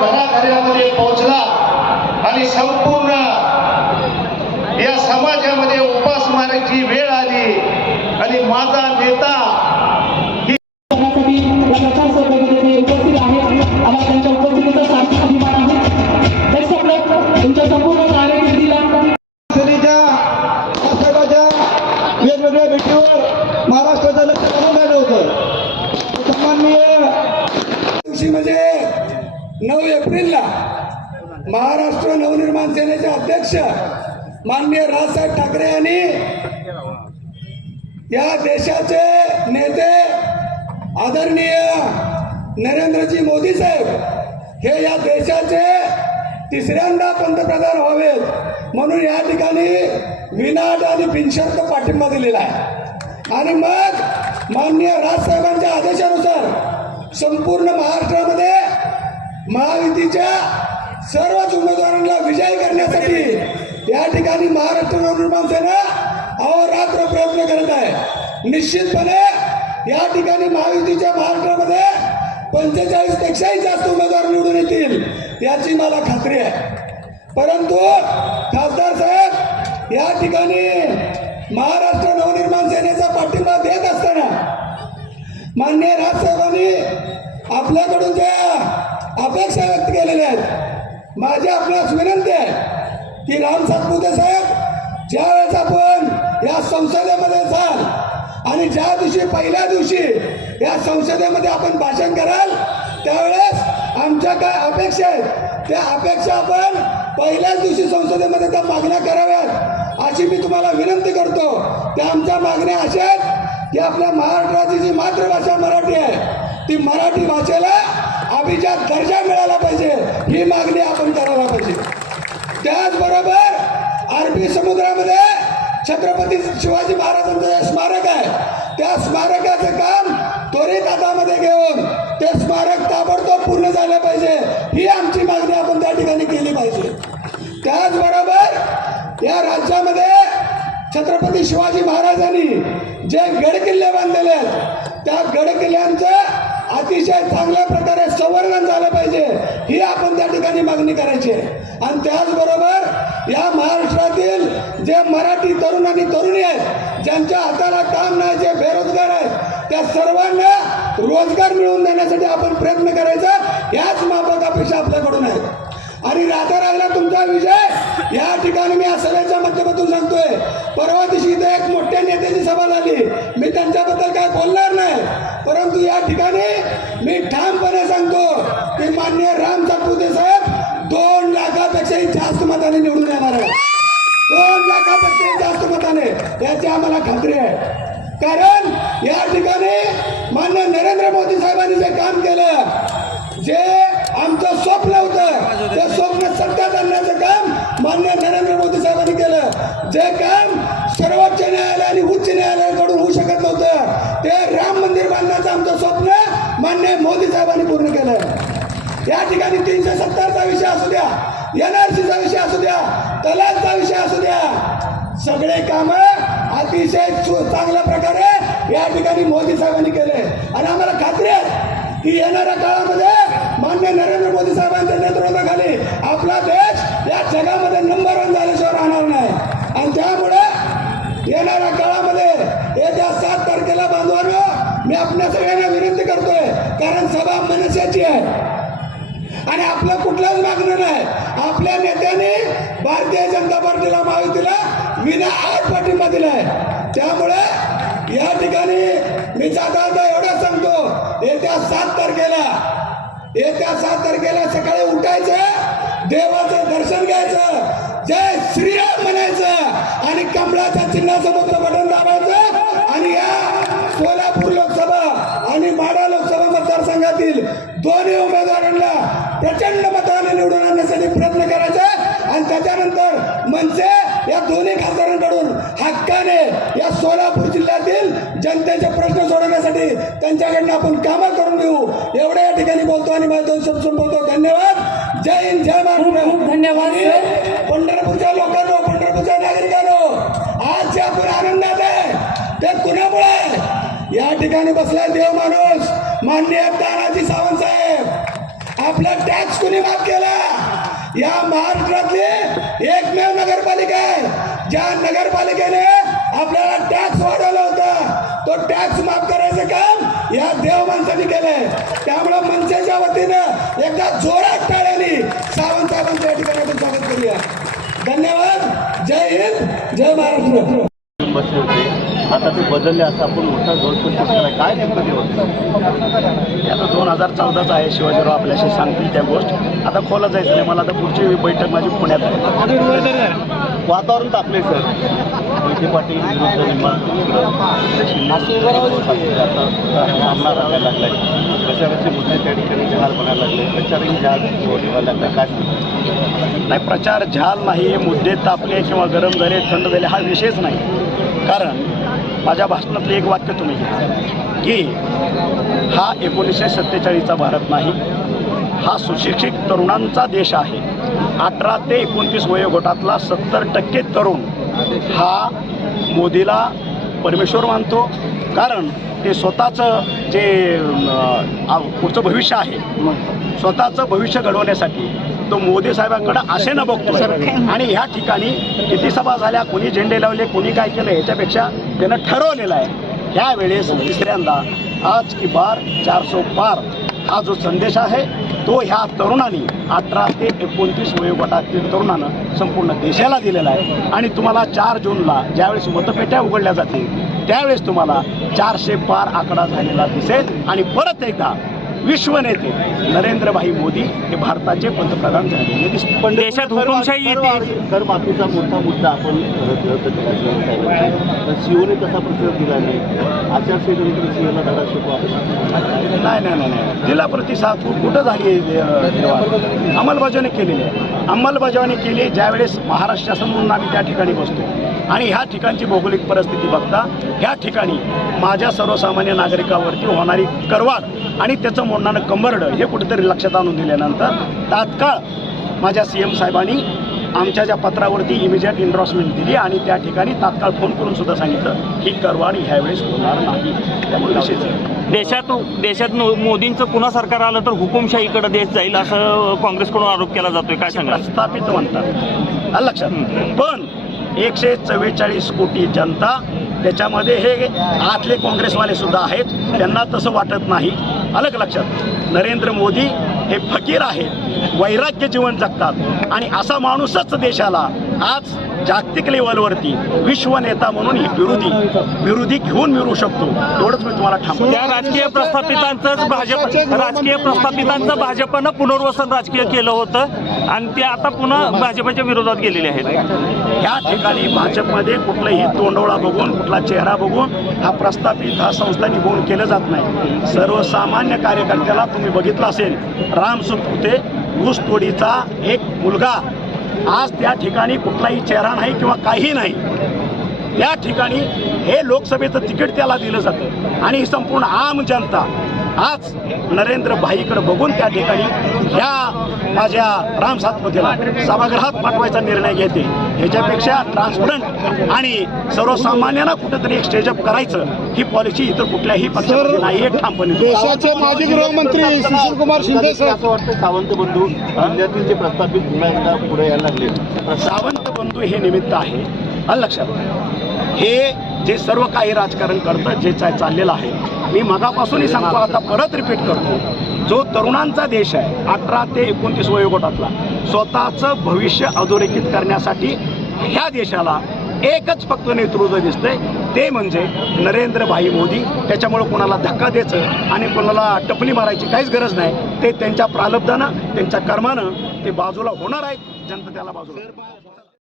घराघरामध्ये पोहोचला आणि संपूर्ण या समाजामध्ये उपासमारायची वेळ आली आणि माझा नेता महाराष्ट्र नवनिर्माण सेनेचे अध्यक्ष माननीय राजसाहेब ठाकरे यांनी या देशाचे नेते आदरणीय नरेंद्रजी मोदी साहेब हे या देशाचे तिसऱ्यांदा पंतप्रधान व्हावेत म्हणून या ठिकाणी विनाट आणि बिनशर्त पाठिंबा दिलेला आहे. आणि मग माननीय राजसाहेबांच्या आदेशानुसार संपूर्ण महाराष्ट्रामध्ये महायुतीच्या सर्वच उमेदवारांना विजय करण्यासाठी या ठिकाणी महाराष्ट्र नवनिर्माण सेना अहोरात्र प्रयत्न करत आहे. निश्चितपणे या ठिकाणी महायुतीच्या महाराष्ट्रामध्ये पंचेचाळीस पेक्षाही जास्त उमेदवार निवडून येतील याची मला खात्री आहे. परंतु खासदार साहेब या ठिकाणी महाराष्ट्र नवनिर्माण सेनेचा पाठिंबा देत असताना माननीय राजसाहेबांनी आपल्याकडून ज्या अपेक्षा व्यक्त केलेल्या आहेत माझी आपल्यास विनंती आहे की राम सातपुते साहेब ज्या वेळेस आपण या संसदेमध्ये जाल आणि ज्या दिवशी पहिल्या दिवशी या संसदेमध्ये आपण भाषण कराल त्यावेळेस आमच्या काय अपेक्षा आहेत त्या अपेक्षा आपण पहिल्याच दिवशी संसदेमध्ये त्या मागण्या कराव्यात अशी मी तुम्हाला विनंती करतो. त्या आमच्या मागण्या अशा आहेत की आपल्या महाराष्ट्राची जी मातृभाषा मराठी आहे ती मराठी भाषेला अभिजात दर्जा मिळाला पाहिजे. ही मागणी आपण करायला पाहिजे. त्याचबरोबर अरबी समुद्रामध्ये छत्रपती शिवाजी महाराजांचं जे स्मारक आहे त्या स्मारकाचं काम त्वरित हातामध्ये घेऊन ते स्मारक ताबडतोब पूर्ण झालं पाहिजे. ही आमची मागणी आपण त्या ठिकाणी केली पाहिजे. त्याचबरोबर या राज्यामध्ये छत्रपती शिवाजी महाराजांनी जे गड किल्ले बांधलेले आहेत त्या गड किल्ल्यांचं अतिशय चांगल्या प्रकारे संवर्धन झालं पाहिजे. ही आपण त्या ठिकाणी मागणी करायची आहे. आणि त्याचबरोबर या महाराष्ट्रातील जे मराठी तरुण आणि तरुणी आहेत ज्यांच्या हाताला काम नाही जे बेरोजगार आहेत त्या सर्वांना रोजगार मिळवून देण्यासाठी आपण प्रयत्न करायचा. याच माफक अपेक्षा आपल्याकडून आहेत. आणि राधा राहिला तुमचा विजय. या ठिकाणी मी या सभेच्या माध्यमातून सांगतोय. परवा दिवशी इथे एक मोठ्या नेत्याची सभा झाली. मी त्यांच्याबद्दल काय बोलणार नाही. परंतु या ठिकाणी मी ठामपणे सांगतो की माननीय राम सातपुते साहेब दोन लाखापेक्षाही जास्त मताने निवडून येणार आहे दोन लाखापेक्षाही जास्त मताने. याची आम्हाला खात्री आहे. कारण या ठिकाणी मान्य नरेंद्र मोदी साहेबांनी जे काम केलं जे ठिकाणी तीनशे सत्तरचा विषय असू द्या एनआरसीचा विषय असू द्या तलाकचा विषय असू द्या. सगळे काम अतिशय चांगल्या प्रकारे या ठिकाणी मोदी साहेबांनी केले. आणि आम्हाला खात्री आहे की येणाऱ्या काळामध्ये मान्य नरेंद्र मोदी साहेबांच्या नेतृत्वाखाली आपला देश या जगामध्ये नंबर वन झाल्याशिवाय राहणार नाही. आणि त्यामुळे येणाऱ्या काळामध्ये येत्या सात तारखेला बांधवानं मी आपल्या सगळ्यांना विनंती करतोय कारण सभा मनुष्याची आहे. आणि आपलं कुठलंच मागणं नाही. आपल्या नेत्याने भारतीय जनता पार्टीला महायुतीला विना आठ पाठिंबा दिलाय. त्यामुळे या ठिकाणी मी साधारणतः एवढं सांगतो येत्या सात तारखेला येत्या सात तारखेला सकाळी उठायचं देवाचं दर्शन घ्यायचं जय श्रीराम म्हणायचं आणि कमळाच्या चिन्हासोबत या दोन्ही खासदारांकडून हक्काने या सोलापूर जिल्ह्यातील जनतेचे प्रश्न सोडवण्यासाठी त्यांच्याकडनं आपण कामं करून घेऊ. एवढ्या या ठिकाणी बोलतो आणि माझे दोन शब्द बोलतो धन्यवाद. जय हिंद जय महाराष्ट्र. खूप धन्यवाद पंढरपूरच्या लोकांनो पंढरपूरच्या नागरिकांनो आज जे आपण आनंदात आहे ते कुणामुळे? या ठिकाणी बसलाय देव माणूस माननीय तानाजी सावंत साहेब. आपला टॅक्स कुणी माफ केला? या महाराष्ट्रातली एकमेव नगरपालिका आहे ज्या नगरपालिकेने आपल्याला टॅक्स वाढवला होता तो टॅक्स माफ करायचं काम या देव माणसाने केलंय. त्यामुळं मनसेच्या वतीनं एकदा जोरात टाळ्यानी सावंत साहेबांचं ठिकाणी आपण स्वागत करूया. धन्यवाद. जय हिंद. जय महाराष्ट्र. बदलले असं आपण मोठा घोषपूर केला काय नेमकं ते होतं? आता दोन हजार चौदाचा आहे. शिवाजीराव आपल्याशी सांगतील त्या गोष्ट. आता खोला जायचं नाही. मला आता पुढची बैठक माझी पुण्यात आहे. वातावरण तापले सर. मोहिते पाटील विरुद्ध निर्माण सामना राहायला लागलाय. प्रचाराचे मुद्दे त्या ठिकाणी जहाल बनायला लागले. प्रचारही जहाल व्हायला लागला. काय? नाही प्रचार झाल नाही. मुद्दे तापले किंवा गरम झाले थंड झाले हा विषयच नाही. कारण माझ्या भाषणातलं एक वाक्य तुम्ही घ्या. की हा एकोणीसशे सत्तेचाळीसचा भारत नाही हा सुशिक्षित तरुणांचा देश आहे. अठरा ते एकोणतीस वयोगटातला सत्तर टक्के तरुण हा मोदीला परमेश्वर मानतो कारण ते स्वतःचं जे पुढचं भविष्य आहे स्वतःचं भविष्य घडवण्यासाठी तो मोदी असे न बघतो आणि ह्या ठिकाणी किती सभा झाल्या कोणी झेंडे लावले कोणी काय केलं ह्याच्यापेक्षा त्यानं ठरवलेलं आहे. त्यावेळेस तिसऱ्यांदा आज की बार चारसो पार हा जो संदेश आहे तो ह्या तरुणांनी अठरा ते एकोणतीस वयोगटातील तरुणानं संपूर्ण देशाला दिलेला आहे. आणि तुम्हाला चार जूनला ज्यावेळेस मतपेट्या उघडल्या जातील त्यावेळेस तुम्हाला चारशे पार आकडा झालेला दिसेल. आणि परत एकदा विश्व नेते नरेंद्रभाई मोदी हे भारताचे पंतप्रधान झालेले दिसतील पण देशात हुकुमशाही येते. कर माफीचा मोठा मुद्दा आपण सीओने तसा प्रतिसाद दिला नाही. आचारसंहितेनंतर सीओला धडा शिकवा. नाही नाही नाही नाही. दिला प्रतिसाद कुठं झाली? अंमलबजावणी केलेली आहे. अंमलबजावणी केली ज्यावेळेस महाराष्ट्र शासन म्हणून आम्ही त्या ठिकाणी बसतो. आणि ह्या ठिकाणची भौगोलिक परिस्थिती बघता ह्या ठिकाणी माझ्या सर्वसामान्य नागरिकावरती होणारी करवाढ आणि त्याचं मोडणारं कंबरडं हे कुठेतरी लक्षात आणून दिल्यानंतर तात्काळ माझ्या सी एम साहेबांनी आमच्या ज्या पत्रावरती इमिजिएट इन्ड्रॉसमेंट दिली आणि त्या ठिकाणी तात्काळ फोन करून सुद्धा सांगितलं ही करवाढ ह्यावेळेस होणार नाही. त्यामुळे विशेष देशात देशात मोदींचं पुन्हा सरकार आलं तर हुकुमशाहीकडे देश जाईल असं काँग्रेसकडून आरोप केला जातोय. काय सांगा प्रस्थापित म्हणतात. लक्षात? पण एकशे चव्वेचाळीस कोटी जनता त्याच्यामध्ये हे आतले काँग्रेसवाले सुद्धा आहेत. त्यांना तसं वाटत नाही. अलग लक्षात नरेंद्र मोदी हे फकीर आहेत वैराग्य जीवन जगतात. आणि असा माणूसच देशाला आज जागतिक लेवलवरती विश्व नेता म्हणून ही विरोधी विरोधी घेऊन मिळू शकतो. एवढंच मी तुम्हाला थांबतो त्या राजकीय प्रस्थापितांचंच भाजप राजकीय प्रस्थापितांचं भाजपनं पुनर्वसन राजकीय केलं होतं आणि ते आता पुन्हा भाजपच्या विरोधात गेलेले आहेत. या ठिकाणी भाजपमध्ये कुठलंही तोंडोळा बघून कुठला चेहरा बघून हा प्रस्थापित हा संस्था निघून केलं जात नाही. सर्वसामान्य कार्यकर्त्याला तुम्ही बघितलं असेल राम सुपुते ऊसतोडीचा एक मुलगा आज त्या ठिकाणी कुठलाही चेहरा नाही किंवा काही नाही. या ठिकाणी हे लोकसभेचं तिकीट त्याला दिलं जातं. आणि ही संपूर्ण आम जनता आज नरेंद्र भाईकडे बघून त्या ठिकाणी ह्या माझ्या राम सातपुतेला सभागृहात पाठवायचा निर्णय घेते. ह्याच्यापेक्षा ट्रान्सपरंट आणि सर्वसामान्यांना कुठेतरी एक स्टेजअप करायचं ही पॉलिसी इतर कुठल्याही पक्षामध्ये नाही ठामपणे देशाचे माजी गृहमंत्री सुशील कुमार शिंदे कधी असं वाटतं सावंत बंधू जिल्ह्यातील जे प्रस्थापित पुन्हा एकदा पुढे यायला लागले. सावंत बंधू हे निमित्त आहे. लक्षात हे जे सर्व काही राजकारण करतं जे चा- चाललेलं आहे मी मगापासूनही सांगतो आता परत रिपीट करतो. जो तरुणांचा देश आहे अठरा ते एकोणतीस वयोगटातला स्वतःचं भविष्य अधोरेखित करण्यासाठी ह्या देशाला एकच फक्त नेतृत्व दिसतंय ते म्हणजे नरेंद्रभाई मोदी. त्याच्यामुळे कोणाला धक्का द्यायचं आणि कोणाला टपली मारायची काहीच गरज नाही. ते त्यांच्या प्रालब्धानं त्यांच्या कर्मानं ते बाजूला होणार आहेत जनता त्याला बाजूला.